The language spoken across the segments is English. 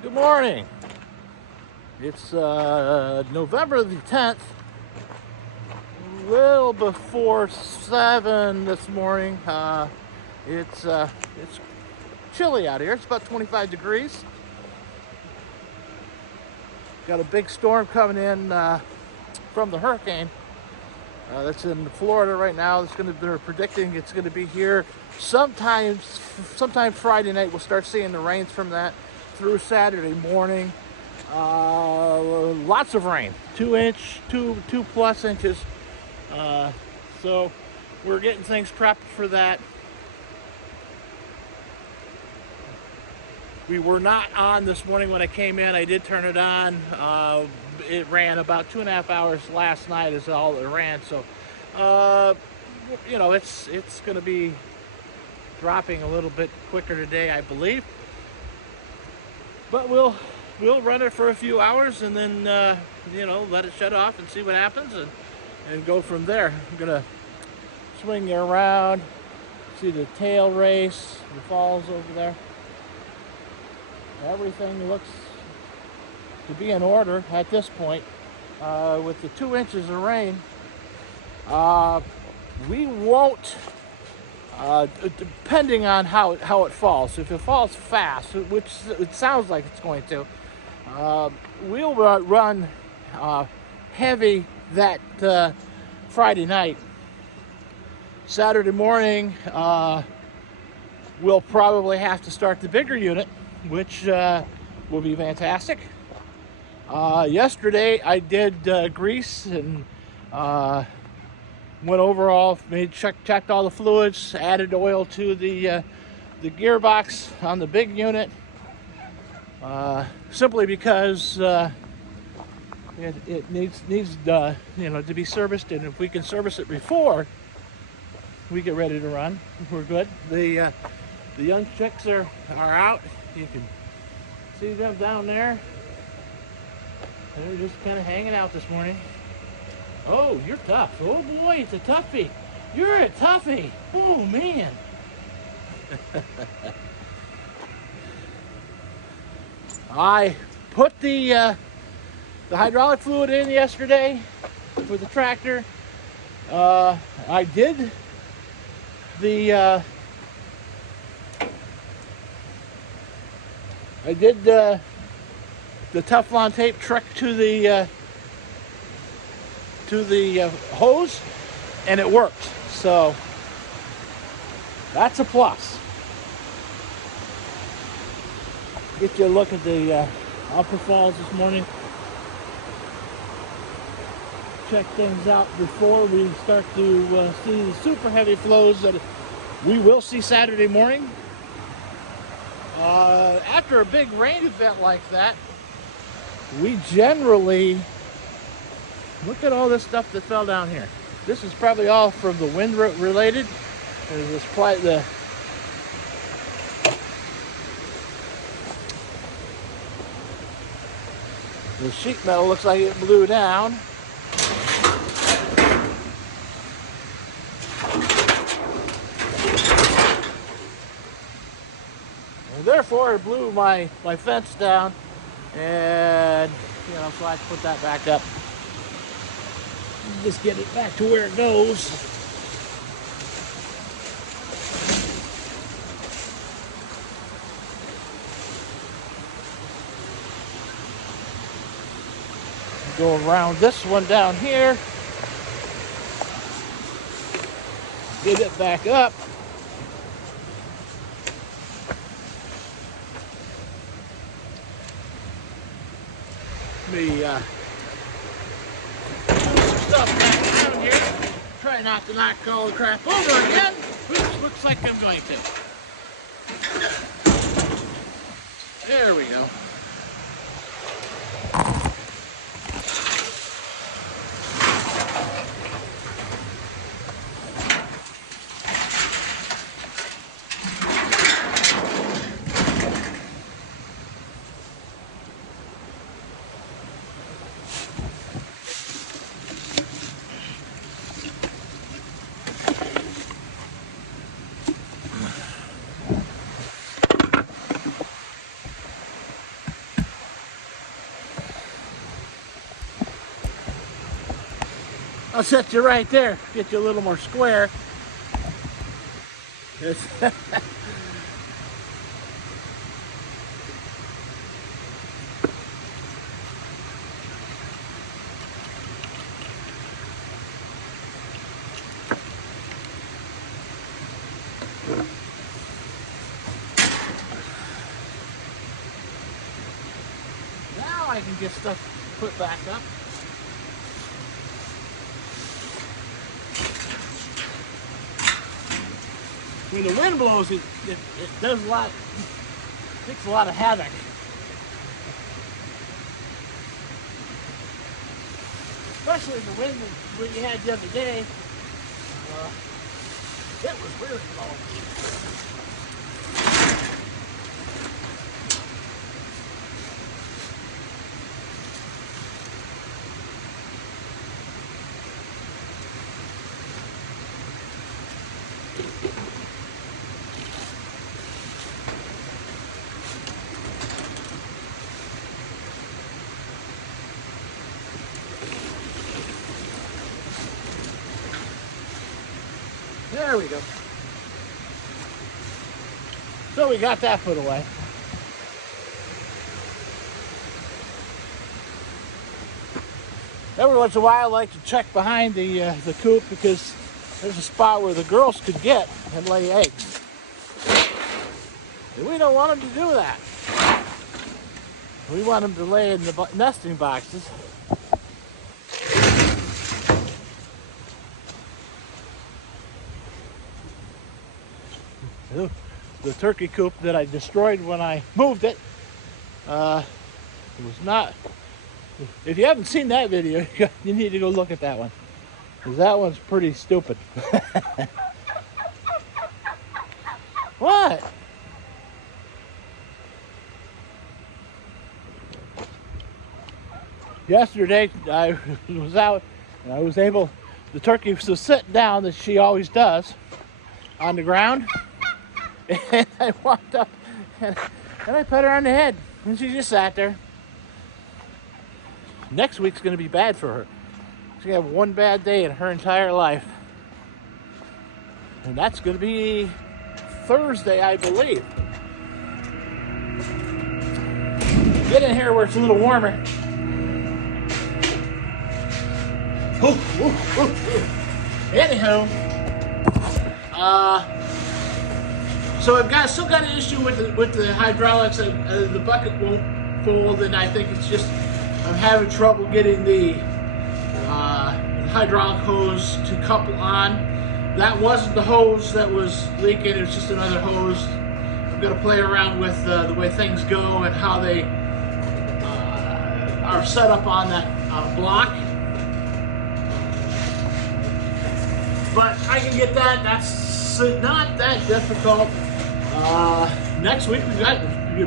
Good morning. It's November the 10th, a little before 7 this morning. It's chilly out here. It's about 25 degrees. Got a big storm coming in from the hurricane that's in Florida right now. They're predicting it's going to be here sometime Friday night. We'll start seeing the rains from that through Saturday morning. Lots of rain, 2+ inches. So we're getting things prepped for that. We were not on this morning when I came in. I did turn it on. It ran about 2.5 hours last night is all it ran. So, it's going to be dropping a little bit quicker today, I believe. But we'll run it for a few hours and then, let it shut off and see what happens and go from there. I'm going to swing you around, see the tail race, the falls over there. Everything looks to be in order at this point. With the 2 inches of rain, we won't, depending on how it falls. If it falls fast, which it sounds like it's going to, we'll run heavy that Friday night. Saturday morning, we'll probably have to start the bigger unit, which will be fantastic. Yesterday I did grease and went over checked all the fluids, added oil to the gearbox on the big unit, simply because it needs to be serviced, and if we can service it before we get ready to run, we're good. The young chicks are out. You can see them down there. They're just kind of hanging out this morning. Oh, you're tough. Oh boy, it's a toughie. You're a toughie. Oh man. I put the hydraulic fluid in yesterday for the tractor. I did the Teflon tape trick to the hose, and it worked. So that's a plus. Get you a look at the upper falls this morning. Check things out before we start to see the super heavy flows that we will see Saturday morning. After a big rain event like that, we generally look at all this stuff that fell down here. This is probably all from the wind related. There's this the sheet metal looks like it blew down. And therefore it blew my fence down, and so I put that back up. Just get it back to where it goes. Go around this one down here. Get it back up. Me stuff back down here. Try not to knock all the crap over again, which looks like I'm going to. There we go. I'll set you right there, get you a little more square. Now I can get stuff put back up. When the wind blows, it does a lot, makes a lot of havoc. Especially the wind that you had the other day. It was really blowing. There we go. So we got that put away. Every once in a while I like to check behind the coop because there's a spot where the girls could get and lay eggs. And we don't want them to do that. We want them to lay in the nesting boxes. The turkey coop that I destroyed when I moved it was not. If you haven't seen that video, you need to go look at that one, because that one's pretty stupid. What? Yesterday I was out and I was able, the turkey was sitting down as she always does on the ground. And I walked up and I pet her on the head, and she just sat there. Next week's going to be bad for her. She's going to have one bad day in her entire life. And that's going to be Thursday, I believe. Get in here where it's a little warmer. Anywho, so I've still got an issue with the hydraulics. The bucket won't fold, and I think it's just I'm having trouble getting the hydraulic hose to couple on. That wasn't the hose that was leaking; it was just another hose. I'm going to play around with the way things go and how they are set up on that block. But I can get that. That's not that difficult. Next week we've got,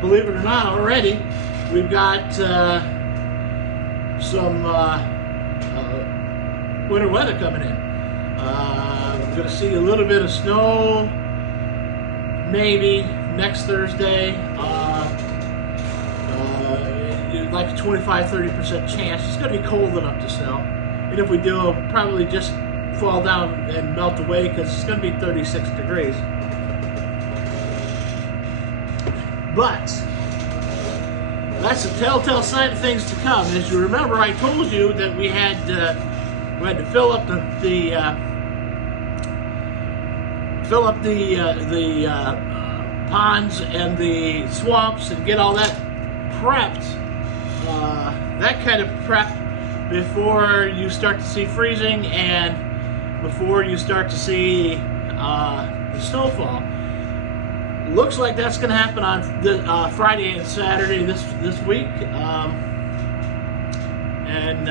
believe it or not already, we've got some winter weather coming in. We're going to see a little bit of snow maybe next Thursday. Like a 25-30% chance. It's going to be cold enough to snow. And if we do, it'll probably just fall down and melt away because it's going to be 36 degrees. But that's a telltale sign of things to come. As you remember, I told you that we had to fill up the ponds and the swamps and get all that prepped. That kind of prep before you start to see freezing and before you start to see the snowfall. Looks like that's going to happen on Friday and Saturday this week, and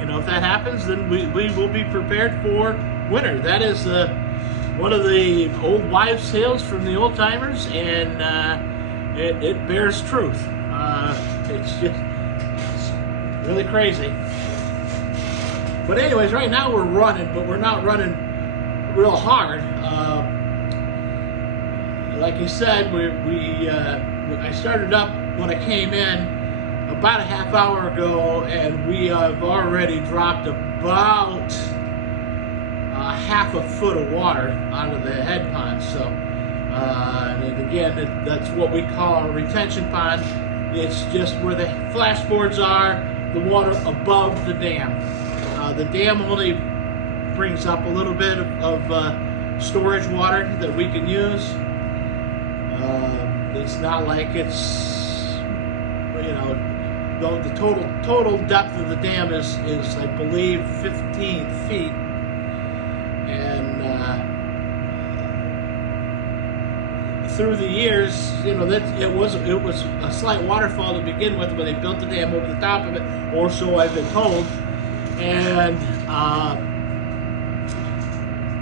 you know, if that happens, then we will be prepared for winter. That is one of the old wives' tales from the old timers, and it bears truth. It's really crazy. But anyways, right now we're running, but we're not running real hard. Like I said, I started up when I came in about a half hour ago, and we have already dropped about half a foot of water out of the head pond. So, and again, that's what we call a retention pond. It's just where the flashboards are, the water above the dam. The dam only brings up a little bit of storage water that we can use. It's not like it's, you know, the total depth of the dam is I believe 15 feet, and through the years, you know, that it was a slight waterfall to begin with when they built the dam over the top of it, or so I've been told, and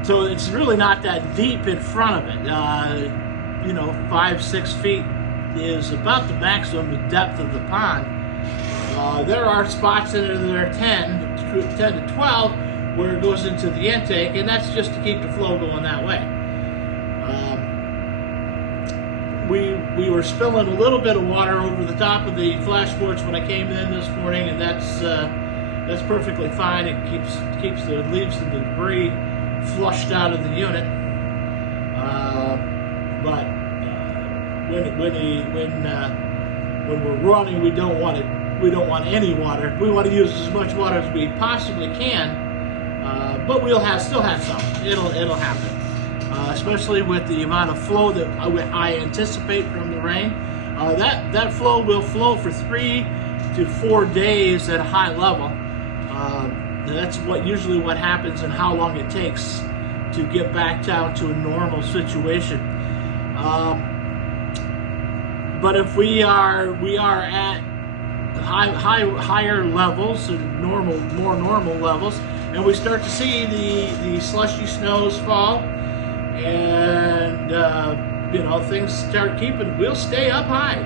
so it's really not that deep in front of it. You know, 5-6 feet is about the maximum depth of the pond. There are spots that are 10 to 12 where it goes into the intake, and that's just to keep the flow going that way. We were spilling a little bit of water over the top of the flashboards when I came in this morning, and that's perfectly fine. It keeps the leaves and the debris flushed out of the unit. But when we're running, we don't want any water. We want to use as much water as we possibly can, but we'll still have some. It'll happen, especially with the amount of flow that I anticipate from the rain. That flow will flow for 3 to 4 days at a high level. That's usually what happens, and how long it takes to get back down to a normal situation. But if we are at higher levels, more normal levels, and we start to see the slushy snows fall, and you know, things start we'll stay up high.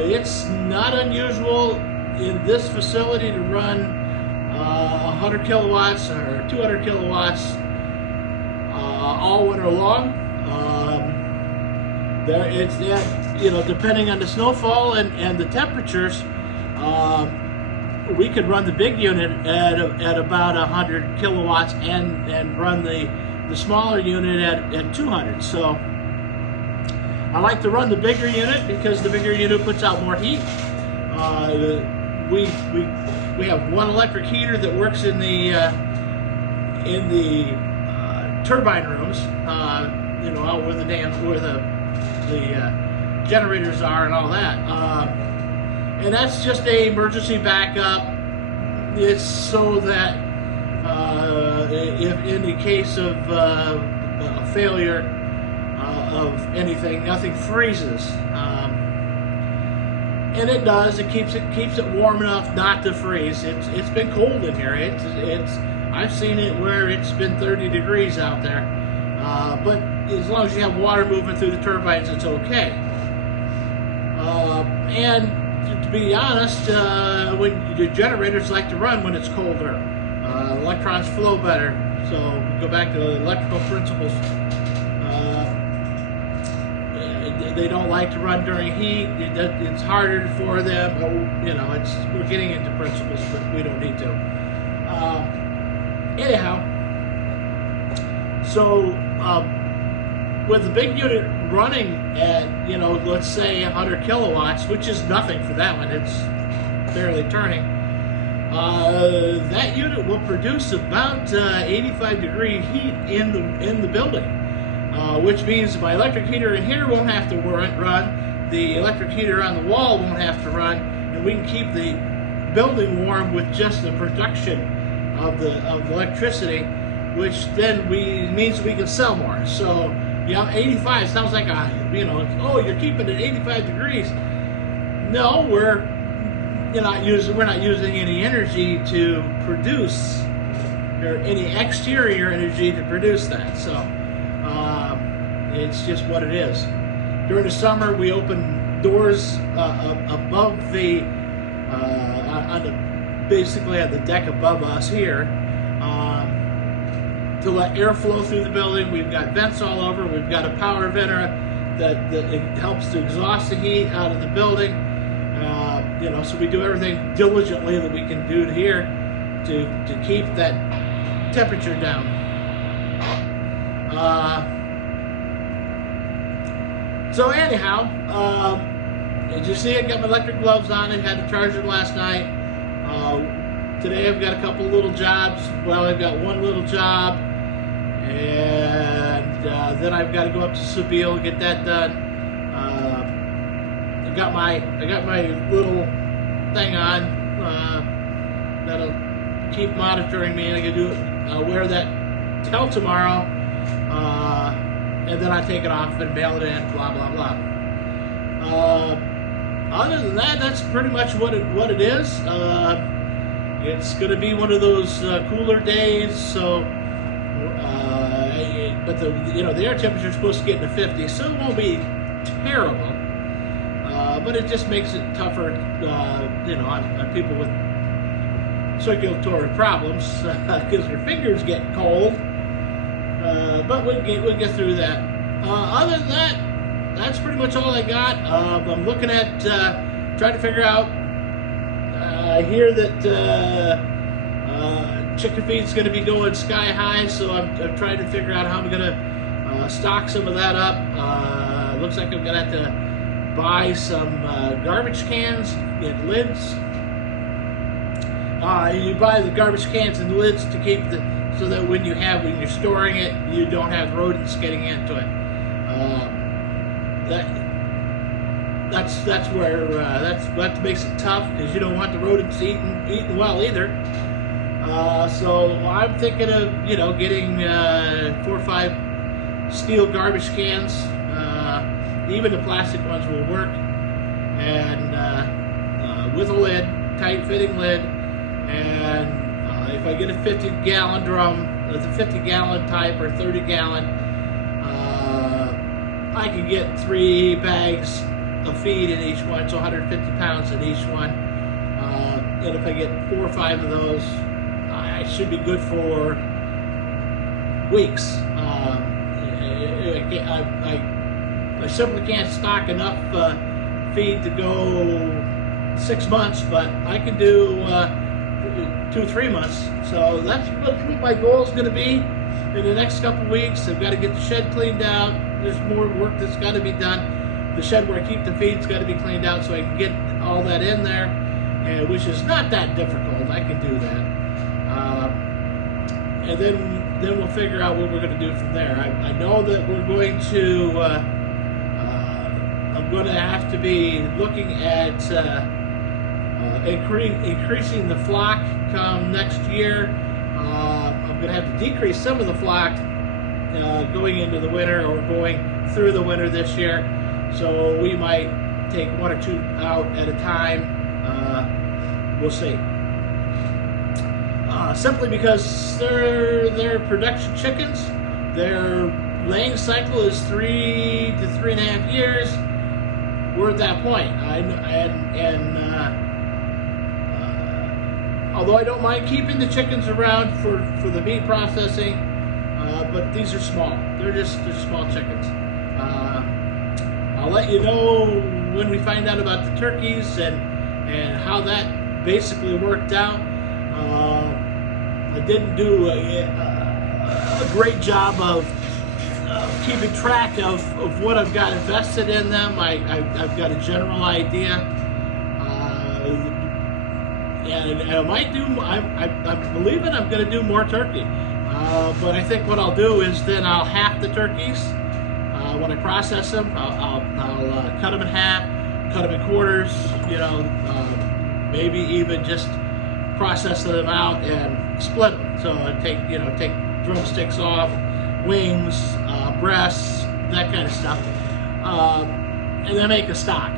It's not unusual in this facility to run 100 kilowatts or 200 kilowatts all winter long. You know, depending on the snowfall and the temperatures, we could run the big unit at about 100 kilowatts and run the smaller unit at 200. So I like to run the bigger unit because the bigger unit puts out more heat. We have one electric heater that works in the turbine rooms, you know, out where the generators are and all that, and that's just a emergency backup. It's so that if in the case of a failure of anything, nothing freezes, and it does. It keeps it warm enough not to freeze. It's been cold in here. I've seen it where it's been 30 degrees out there, but as long as you have water moving through the turbines, it's okay. And to be honest, when the generators like to run when it's colder, electrons flow better. So go back to the electrical principles. They don't like to run during heat. It's harder for them. You know, we're getting into principles, but we don't need to. Anyhow, so with the big unit running at, you know, let's say 100 kilowatts, which is nothing for that one, it's barely turning, that unit will produce about 85 degree heat in the building, which means my electric heater in here won't have to run, the electric heater on the wall won't have to run, and we can keep the building warm with just the production of the electricity, which then means we can sell more. So yeah, 85 sounds like oh, you're keeping it 85 degrees. No, we're not using any energy to produce, or any exterior energy to produce that. So it's just what it is. During the summer, we open doors above basically at the deck above us here, to let air flow through the building. We've got vents all over. We've got a power venter that it helps to exhaust the heat out of the building. You know, so we do everything diligently that we can do here to keep that temperature down. So anyhow, did you see I got my electric gloves on? I had to charge them last night. Today I've got a couple little jobs. Well, I've got one little job, and then I've got to go up to Seville and get that done. I got my little thing on that'll keep monitoring me, and I can do it. I'll wear that till tomorrow, and then I take it off and mail it in. Blah blah blah. Other than that, that's pretty much what it is. It's going to be one of those cooler days, so but the air temperature is supposed to get in the 50s, so it won't be terrible. But it just makes it tougher, on people with circulatory problems because their fingers get cold. But we'll get through that. Other than that, that's pretty much all I got. I'm looking at trying to figure out. I hear that chicken feed's going to be going sky high, so I'm trying to figure out how I'm going to stock some of that up. Looks like I'm going to have to buy some garbage cans and lids. You buy the garbage cans and lids to keep so that when you're storing it, you don't have rodents getting into it. That's where that makes it tough, because you don't want the rodents eating well either. So I'm thinking of getting 4 or 5 steel garbage cans. Even the plastic ones will work, and with a lid, tight fitting lid. And if I get a 50-gallon drum, the 50-gallon type or 30-gallon, I can get 3 bags of feed in each one, so 150 pounds in each one. And if I get 4 or 5 of those, I should be good for weeks. I simply can't stock enough feed to go 6 months, but I can do 2 or 3 months. So that's what my goal is going to be in the next couple of weeks. I've got to get the shed cleaned out. There's more work that's got to be done. The shed where I keep the feed's got to be cleaned out so I can get all that in there, which is not that difficult. I can do that. And then we'll figure out what we're going to do from there. I know that we're going to, I'm going to have to be looking at increasing the flock come next year. I'm going to have to decrease some of the flock going into the winter, or going through the winter this year. So we might take 1 or 2 out at a time. We'll see. Simply because they're production chickens. Their laying cycle is 3 to 3.5 years. We're at that point. Although I don't mind keeping the chickens around for the meat processing, but these are small. They're small chickens. I'll let you know when we find out about the turkeys and how that basically worked out. I didn't do a great job of keeping track of what I've got invested in them. I've got a general idea. And I might do, I'm believing I'm going to do more turkey. But I think what I'll do is then I'll half the turkeys. When I process them, I'll cut them in half, cut them in quarters, maybe even just process them out and split them. So I take drumsticks off, wings, breasts, that kind of stuff, and then make a stock.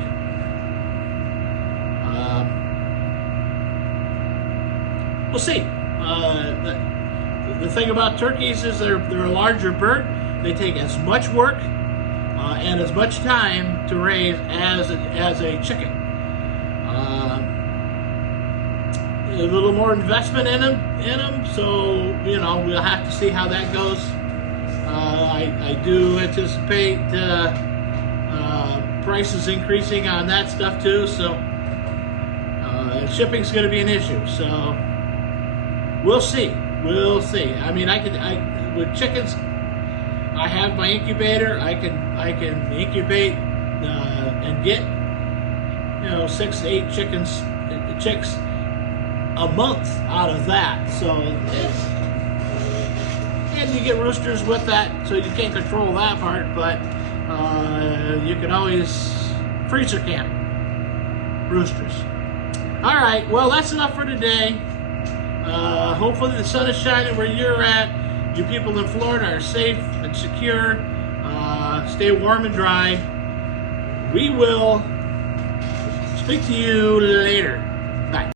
We'll see. The thing about turkeys is they're a larger bird. They take as much work and as much time to raise as a chicken. A little more investment in them. So we'll have to see how that goes. I do anticipate prices increasing on that stuff too. So shipping's going to be an issue. So we'll see. I mean, with chickens, I have my incubator. I can incubate and get 6 to 8 chicks a month out of that. So and you get roosters with that, so you can't control that part. But you can always freezer camp roosters. All right, well, that's enough for today. Hopefully the sun is shining where you're at. You people in Florida are safe and secure. Stay warm and dry. We will speak to you later. Bye.